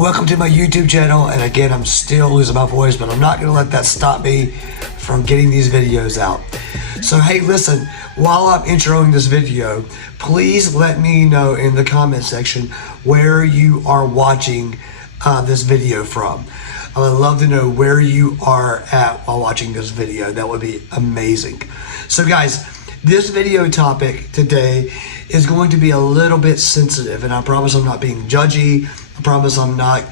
welcome to my YouTube channel, and again, I'm still losing my voice, but I'm not going to let that stop me from getting these videos out. So hey, listen, while I'm introing this video, please let me know in the comment section where you are watching this video from. I would love to know where you are at while watching this video. That would be amazing. So guys, this video topic today is going to be a little bit sensitive, and I promise I'm not being judgy. I promise I'm not,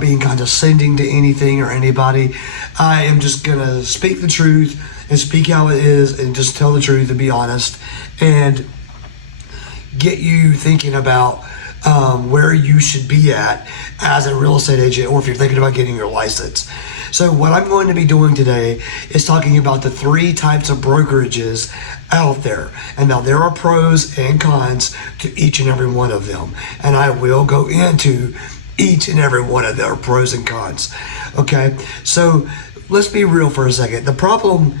being condescending to anything or anybody. I am just gonna speak the truth and speak how it is and just tell the truth and be honest and get you thinking about where you should be at as a real estate agent, or if you're thinking about getting your license. So what I'm going to be doing today is talking about the 3 types of brokerages out there. And now there are pros and cons to each and every one of them. And I will go into each and every one of their pros and cons. Okay, so let's be real for a second. The problem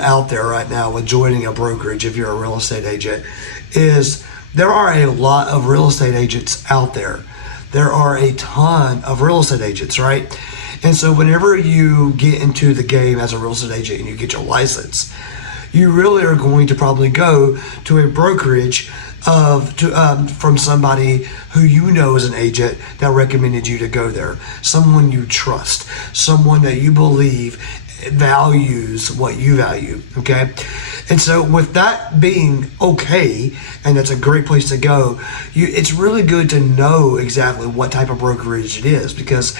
out there right now with joining a brokerage, if you're a real estate agent, is there are a lot of real estate agents out there. There are a ton of real estate agents, right? And so whenever you get into the game as a real estate agent and you get your license, you really are going to probably go to a brokerage from somebody who you know is an agent that recommended you to go there. Someone you trust, someone that you believe values what you value, okay? And so with that being okay, and that's a great place to go, it's really good to know exactly what type of brokerage it is, because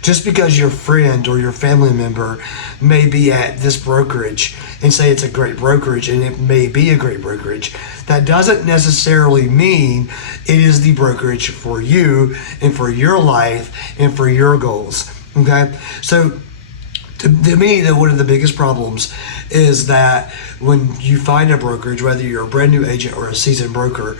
just because your friend or your family member may be at this brokerage and say it's a great brokerage, and it may be a great brokerage, that doesn't necessarily mean it is the brokerage for you and for your life and for your goals, okay? So to me, one of the biggest problems is that when you find a brokerage, whether you're a brand new agent or a seasoned broker,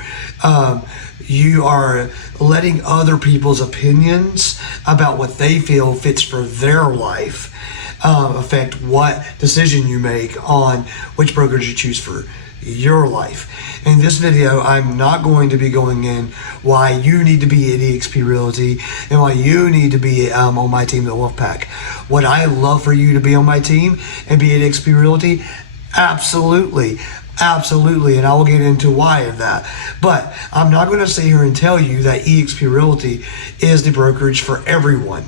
you are letting other people's opinions about what they feel fits for their life affect what decision you make on which brokerage you choose for your life. In this video, I'm not going to be going in why you need to be at eXp Realty and why you need to be on my team, the Wolfpack. Would I love for you to be on my team and be at eXp Realty? Absolutely. Absolutely, and I will get into why of that. But I'm not going to sit here and tell you that eXp Realty is the brokerage for everyone.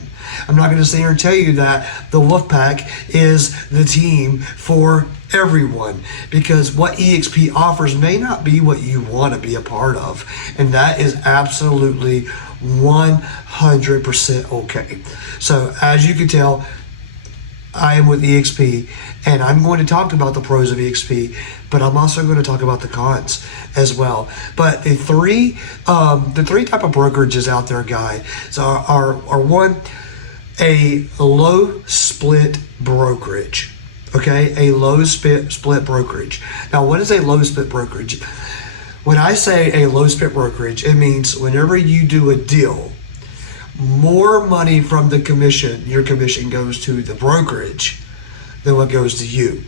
I'm not going to sit here and tell you that the Wolfpack is the team for everyone, because what eXp offers may not be what you want to be a part of, and that is absolutely 100% okay. So as you can tell, I am with eXp, and I'm going to talk about the pros of eXp, but I'm also going to talk about the cons as well. But the three type of brokerages out there, guys, are one, a low split brokerage. Okay, a low split brokerage. Now, what is a low split brokerage? When I say a low split brokerage, it means whenever you do a deal, more money from the commission, your commission goes to the brokerage than what goes to you.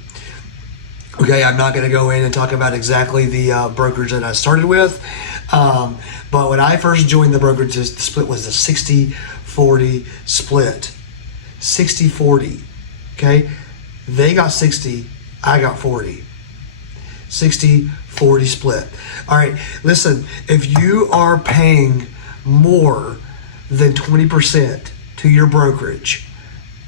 Okay, I'm not going to go in and talk about exactly the brokerage that I started with, but when I first joined the brokerage, the split was a 60-40 split. 60-40, okay? They got 60, I got 40. 60-40 split. All right, listen, if you are paying more than 20% to your brokerage,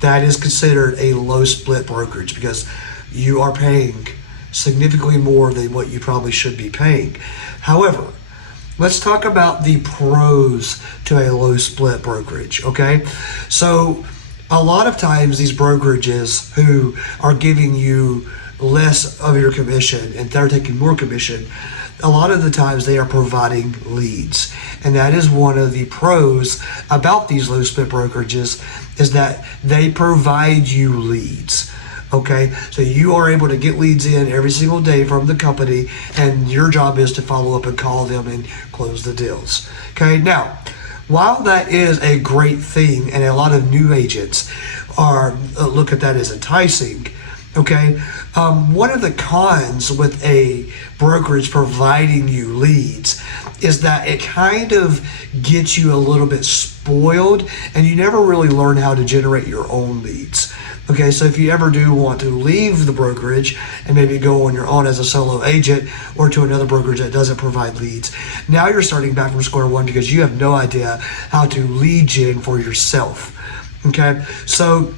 that is considered a low split brokerage, because you are paying significantly more than what you probably should be paying. However, let's talk about the pros to a low split brokerage, okay? So a lot of times these brokerages who are giving you less of your commission and they're taking more commission, a lot of the times they are providing leads. And that is one of the pros about these low split brokerages, is that they provide you leads. Okay, so you are able to get leads in every single day from the company, and your job is to follow up and call them and close the deals. Okay, now, while that is a great thing and a lot of new agents look at that as enticing, Okay, one of the cons with a brokerage providing you leads is that it kind of gets you a little bit spoiled, and you never really learn how to generate your own leads. Okay, so if you ever do want to leave the brokerage and maybe go on your own as a solo agent or to another brokerage that doesn't provide leads, now you're starting back from square one because you have no idea how to lead gen for yourself. Okay, so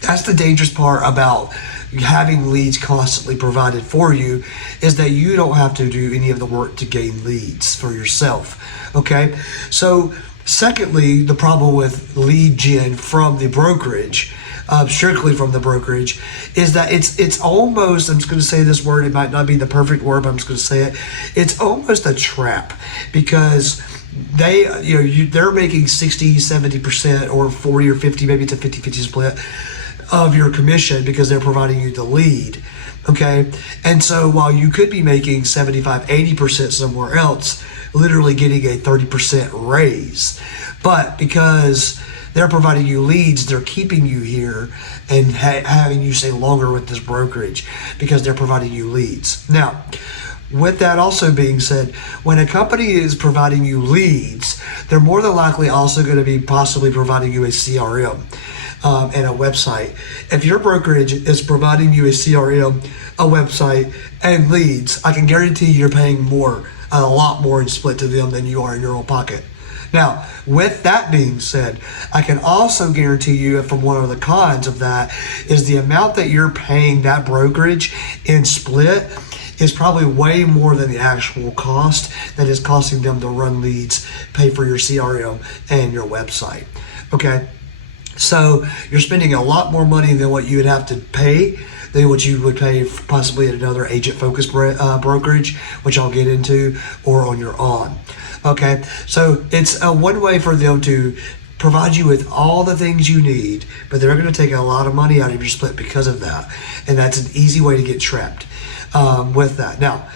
that's the dangerous part about having leads constantly provided for you, is that you don't have to do any of the work to gain leads for yourself. Okay, so secondly, the problem with lead gen from the brokerage, strictly from the brokerage, is that it's almost, I'm just going to say this word, it might not be the perfect word, but I'm just going to say it, it's almost a trap, because they're making 60-70% or 40 or 50, maybe it's a 50-50 split of your commission because they're providing you the lead. Okay, and so while you could be making 75-80% somewhere else, literally getting a 30% raise, but because they're providing you leads, they're keeping you here and having you stay longer with this brokerage because they're providing you leads. Now, with that also being said, when a company is providing you leads, they're more than likely also going to be possibly providing you a CRM and a website. If your brokerage is providing you a CRM, a website, and leads, I can guarantee you're paying a lot more in split to them than you are in your own pocket. Now, with that being said, I can also guarantee you, from one of the cons of that, is the amount that you're paying that brokerage in split is probably way more than the actual cost that is costing them to run leads, pay for your CRM and your website. Okay, so you're spending a lot more money than what you would have to pay, than what you would pay possibly at another agent-focused brokerage, which I'll get into, or on your own. Okay, so it's one way for them to provide you with all the things you need, but they're going to take a lot of money out of your split because of that, and that's an easy way to get trapped with that. Now,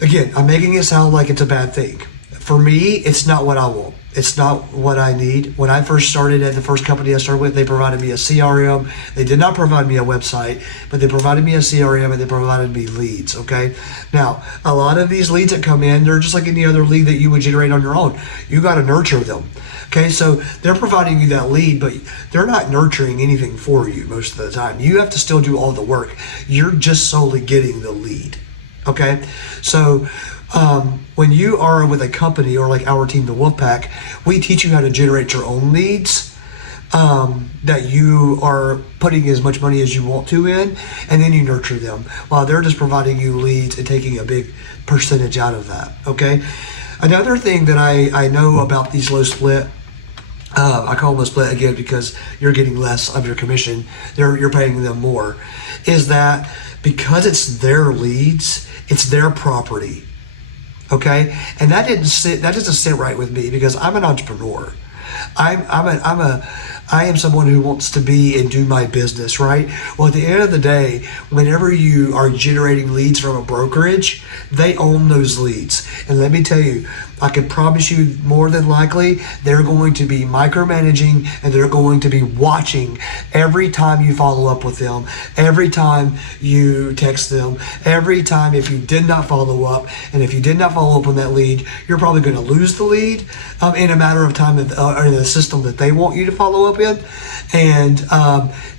again, I'm making it sound like it's a bad thing. For me, it's not what I want. It's not what I need. When I first started at the first company I started with, they provided me a CRM. They did not provide me a website, but they provided me a CRM and they provided me leads, okay? Now, a lot of these leads that come in, they're just like any other lead that you would generate on your own. You got to nurture them, okay? So they're providing you that lead, but they're not nurturing anything for you most of the time. You have to still do all the work. You're just solely getting the lead, okay? So when you are with a company or like our team, the Wolfpack, we teach you how to generate your own leads that you are putting as much money as you want to in, and then you nurture them while they're just providing you leads and taking a big percentage out of that, okay? Another thing that I know about these low split, I call them low split again because you're getting less of your commission, you're paying them more, is that because it's their leads, it's their property. Okay, and that doesn't sit right with me because I'm an entrepreneur. I am someone who wants to be and do my business, right? Well, at the end of the day, whenever you are generating leads from a brokerage, they own those leads. And let me tell you, I can promise you more than likely they're going to be micromanaging and they're going to be watching every time you follow up with them, every time you text them, every time if you did not follow up. And if you did not follow up on that lead, you're probably going to lose the lead in a matter of time or in the system that they want you to follow up in. And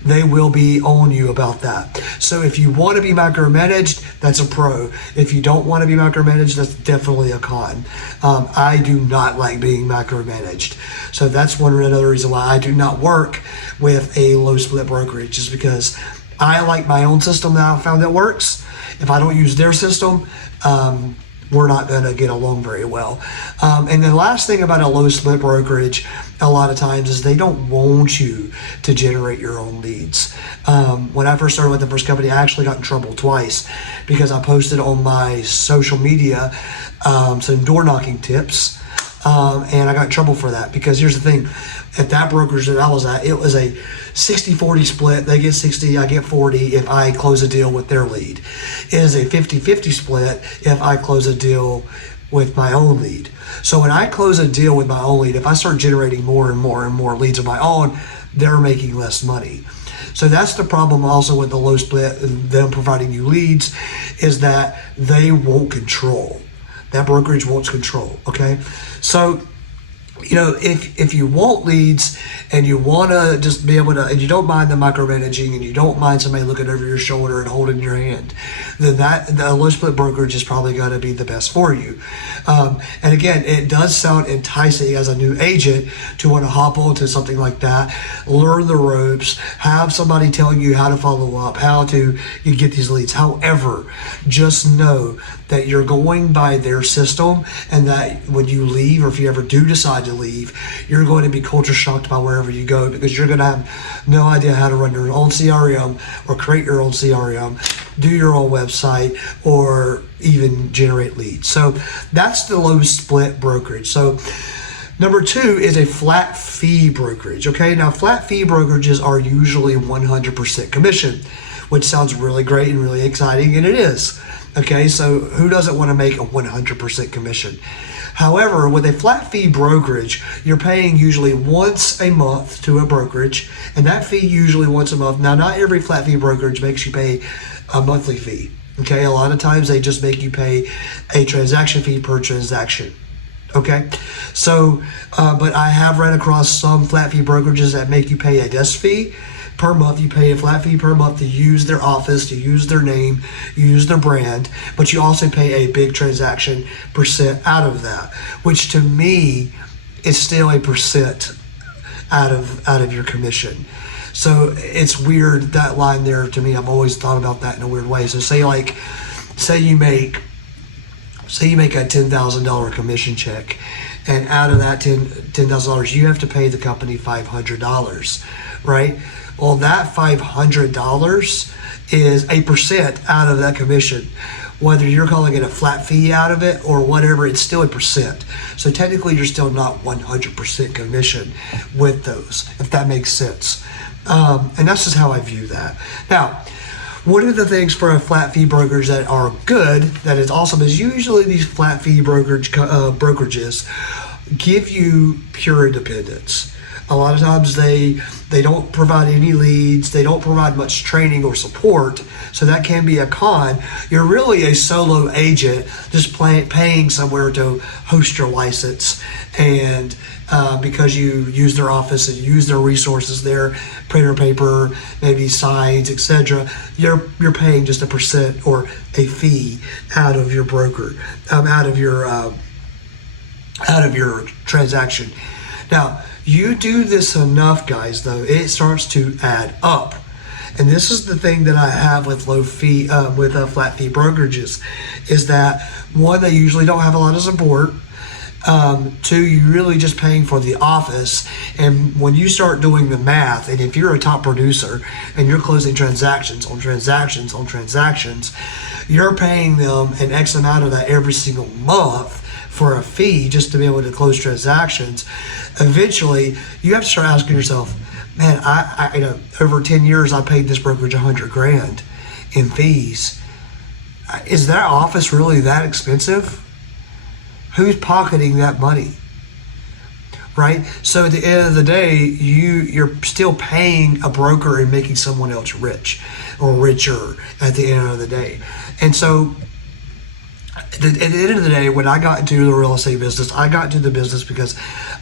they will be on you about that. So if you want to be micromanaged, that's a pro. If you don't want to be micromanaged, that's definitely a con. I do not like being micromanaged. So that's another reason why I do not work with a low split brokerage, just because I like my own system that I found that works. If I don't use their system, we're not going to get along very well. And the last thing about a low split brokerage, a lot of times, is they don't want you to generate your own leads. When I first started with the first company, I actually got in trouble twice because I posted on my social media some door knocking tips. And I got in trouble for that because here's the thing. At that brokerage that I was at, it was a 60-40 split. They get 60, I get 40 if I close a deal with their lead. It is a 50-50 split if I close a deal with my own lead. So when I close a deal with my own lead, if I start generating more and more and more leads of my own, they're making less money. So that's the problem also with the low split and them providing you leads, is that they won't control. That brokerage wants control, okay? So, you know, if you want leads and you want to just be able to, and you don't mind the micromanaging and you don't mind somebody looking over your shoulder and holding your hand, then the low split brokerage is probably going to be the best for you. And again, it does sound enticing as a new agent to want to hop onto something like that, learn the ropes, have somebody telling you how to follow up, how to you get these leads. However, just know that you're going by their system, and that when you leave, or if you ever do decide to leave, you're going to be culture shocked by wherever you go, because you're going to have no idea how to run your own CRM or create your own CRM, do your own website, or even generate leads. So that's the low split brokerage. So number 2 is a flat fee brokerage. Okay, now flat fee brokerages are usually 100% commission, which sounds really great and really exciting, and it is. Okay, so who doesn't want to make a 100% commission? However, with a flat fee brokerage, you're paying usually once a month to a brokerage, and that fee usually once a month. Now, not every flat fee brokerage makes you pay a monthly fee. Okay, a lot of times they just make you pay a transaction fee per transaction. Okay, so, but I have run across some flat fee brokerages that make you pay a desk fee per month. You pay a flat fee per month to use their office, to use their name, use their brand, but you also pay a big transaction percent out of that, which to me is still a percent out of your commission. So it's weird, that line there to me. I've always thought about that in a weird way. So say you make a $10,000 commission check, and out of that $10,000 you have to pay the company $500, right? Well, that $500 is a percent out of that commission. Whether you're calling it a flat fee out of it or whatever, it's still a percent. So technically you're still not 100% commission with those, if that makes sense. And that's just how I view that. Now, one of the things for a flat fee brokerage that are good, that is awesome, is usually these flat fee brokerages give you pure independence. A lot of times they don't provide any leads, they don't provide much training or support, so that can be a con. You're really a solo agent, just paying somewhere to host your license, and because you use their office and use their resources there, printer paper, maybe signs, etc., you're paying just a percent or a fee out of your broker, out of your transaction. Now, you do this enough, guys, though, it starts to add up. And this is the thing that I have with flat fee brokerages, is that one, they usually don't have a lot of support. Two, you're really just paying for the office. And when you start doing the math, and if you're a top producer and you're closing transactions on transactions on transactions, you're paying them an X amount of that every single month for a fee just to be able to close transactions. Eventually, you have to start asking yourself, man, I over 10 years, I paid this brokerage $100,000 in fees. Is that office really that expensive? Who's pocketing that money? Right? So at the end of the day, you're still paying a broker and making someone else rich or richer at the end of the day. And so at the end of the day, when I got into the real estate business, I got into the business because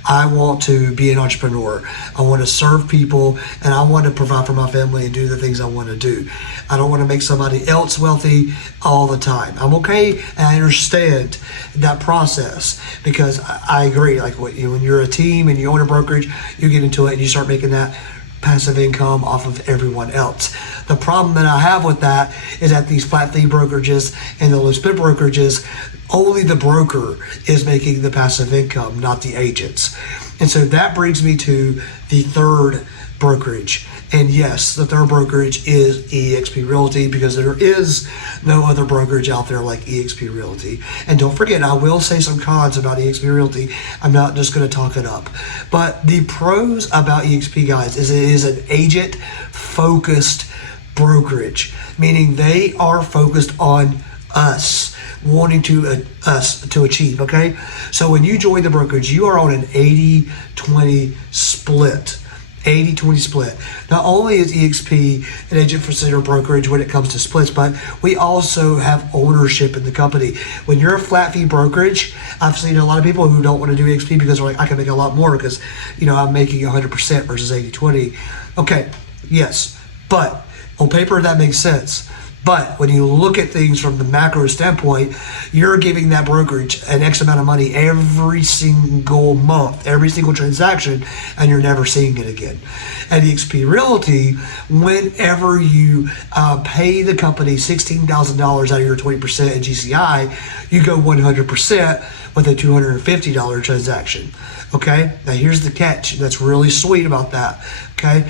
I want to be an entrepreneur. I want to serve people, and I want to provide for my family and do the things I want to do. I don't want to make somebody else wealthy all the time. I'm okay, and I understand that process, because I agree. Like when you're a team and you own a brokerage, you get into it and you start making that passive income off of everyone else. The problem that I have with that is that these flat fee brokerages and the low split brokerages, only the broker is making the passive income, not the agents. And so that brings me to the third brokerage. And yes, the third brokerage is eXp Realty, because there is no other brokerage out there like eXp Realty. And don't forget, I will say some cons about eXp Realty. I'm not just going to talk it up. But the pros about eXp, guys, is it is an agent-focused brokerage, meaning they are focused on us, wanting us to achieve, okay? So when you join the brokerage, you are on an 80-20 split. 80-20 split. Not only is EXP an agent for Center Brokerage when it comes to splits, but we also have ownership in the company. When you're a flat fee brokerage, I've seen a lot of people who don't want to do EXP because they're like, I can make a lot more because, I'm making 100% versus 80-20. Okay, yes, but on paper that makes sense. But when you look at things from the macro standpoint, you're giving that brokerage an X amount of money every single month, every single transaction, and you're never seeing it again. At eXp Realty, whenever you pay the company $16,000 out of your 20% in GCI, you go 100% with a $250 transaction. Okay, now here's the catch that's really sweet about that. Okay,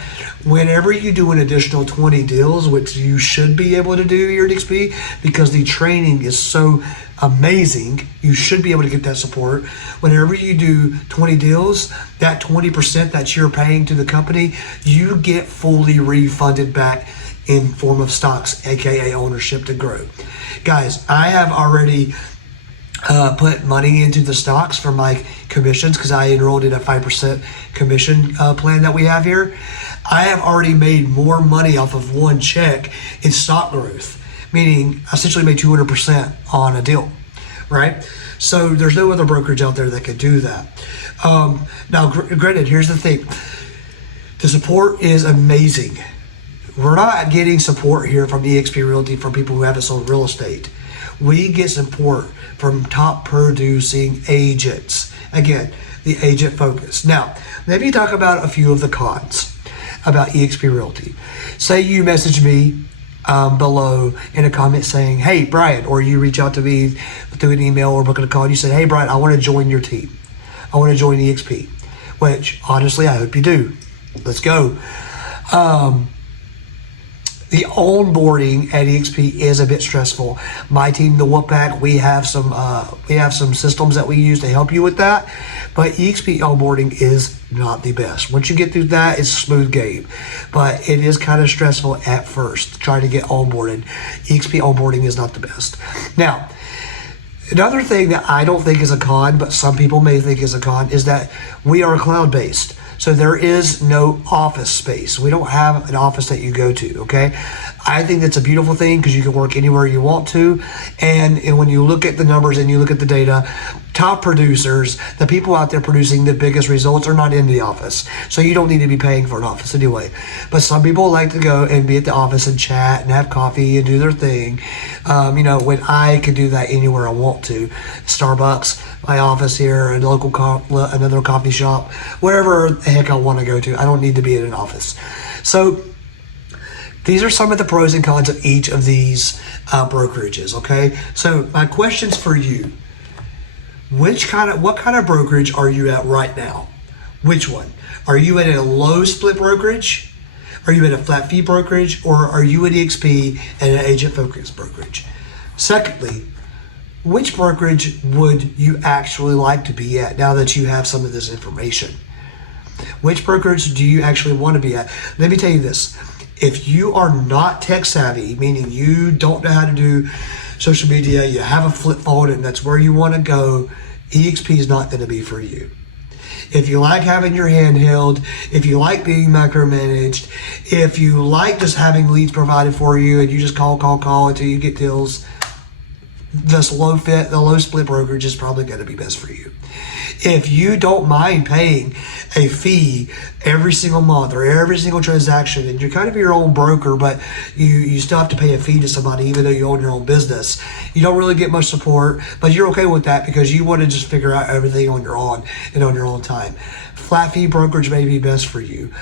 whenever you do an additional 20 deals, which you should be able to do here at XP because the training is so amazing, you should be able to get that support. Whenever you do 20 deals, that 20% that you're paying to the company, you get fully refunded back in form of stocks, aka ownership to grow. Guys, I have already put money into the stocks for my commissions because I enrolled in a 5% commission plan that we have here. I have already made more money off of one check in stock growth, meaning I essentially made 200% on a deal, right? So there's no other brokerage out there that could do that. Now, granted, here's the thing. The support is amazing. We're not getting support here from eXp Realty from people who haven't sold real estate. We get support from top producing agents. Again, the agent focus. Now, let me talk about a few of the cons about eXp Realty. Say you message me below in a comment saying, hey, Brian, or you reach out to me through an email or booking a call and you said, hey, Brian, I want to join your team. I want to join eXp, which honestly, I hope you do. Let's go. The onboarding at eXp is a bit stressful. My team, the Wolfpack, we have some systems that we use to help you with that. But eXp onboarding is not the best. Once you get through that, it's a smooth game. But it is kind of stressful at first trying to get onboarded. eXp onboarding is not the best. Now, another thing that I don't think is a con, but some people may think is a con, is that we are cloud-based. So there is no office space. We don't have an office that you go to, okay? I think that's a beautiful thing because you can work anywhere you want to. And when you look at the numbers and you look at the data, top producers, the people out there producing the biggest results are not in the office. So you don't need to be paying for an office anyway. But some people like to go and be at the office and chat and have coffee and do their thing. When I can do that anywhere I want to. Starbucks, my office here, a local another coffee shop, wherever the heck I want to go to. I don't need to be in an office. So these are some of the pros and cons of each of these brokerages, okay? So my questions for you. What kind of brokerage are you at right now? Which one? Are you at a low split brokerage? Are you at a flat fee brokerage? Or are you at eXp and an agent focused brokerage? Secondly, which brokerage would you actually like to be at now that you have some of this information? Which brokerage do you actually want to be at? Let me tell you this. If you are not tech savvy, meaning you don't know how to do social media, you have a flip phone and that's where you want to go, eXp is not going to be for you. If you like having your hand held, if you like being micromanaged, if you like just having leads provided for you and you just call until you get deals, the low split brokerage is probably going to be best for you. If you don't mind paying a fee every single month or every single transaction, and you're kind of your own broker, but you still have to pay a fee to somebody even though you own your own business, you don't really get much support, but you're okay with that because you want to just figure out everything on your own and on your own time. Flat fee brokerage may be best for you.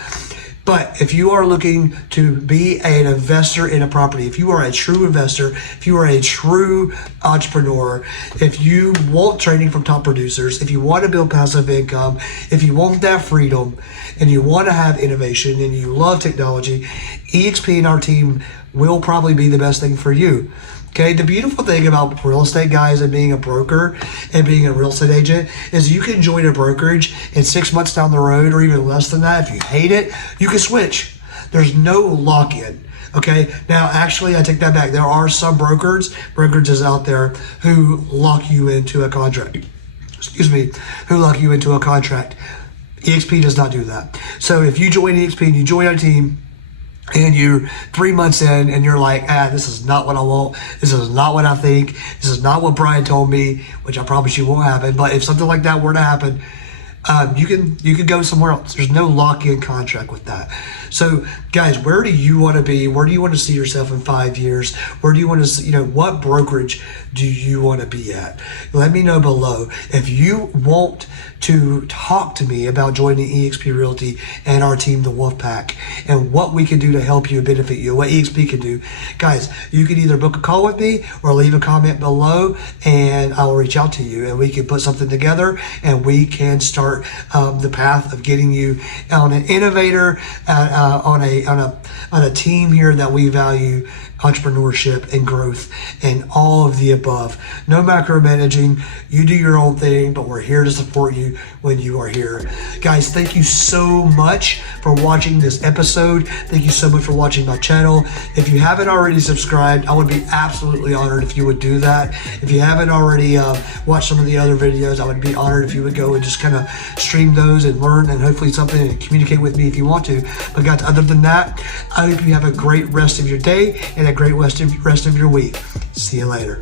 But if you are looking to be an investor in a property, if you are a true investor, if you are a true entrepreneur, if you want training from top producers, if you want to build passive income, if you want that freedom, and you want to have innovation, and you love technology, eXp and our team will probably be the best thing for you. Okay, the beautiful thing about real estate guys and being a broker and being a real estate agent is you can join a brokerage and 6 months down the road or even less than that, if you hate it, you can switch. There's no lock-in. Okay, now actually I take that back. There are some brokerages out there who lock you into a contract. Who lock you into a contract. EXP does not do that. So if you join EXP and you join our team, and you're 3 months in and you're like, this is not what I want. This is not what I think. This is not what Brian told me, which I promise you won't happen. But if something like that were to happen, you can go somewhere else. There's no lock-in contract with that. So guys, where do you want to be? Where do you want to see yourself in 5 years? Where do you want to see, what brokerage do you want to be at? Let me know below. If you want to talk to me about joining EXP Realty and our team, the Wolfpack, and what we can do to help you and benefit you, what EXP can do, guys, you can either book a call with me or leave a comment below and I will reach out to you and we can put something together and we can start the path of getting you on an innovator, on a team here that we value entrepreneurship and growth and all of the above. No micromanaging. You do your own thing, but we're here to support you when you are here. Guys, thank you so much for watching this episode. Thank you so much for watching my channel. If you haven't already subscribed, I would be absolutely honored if you would do that. If you haven't already watched some of the other videos, I would be honored if you would go and just kind of stream those and learn and hopefully something and communicate with me if you want to. But guys, other than that, I hope you have a great rest of your day and a great rest of your week. See you later.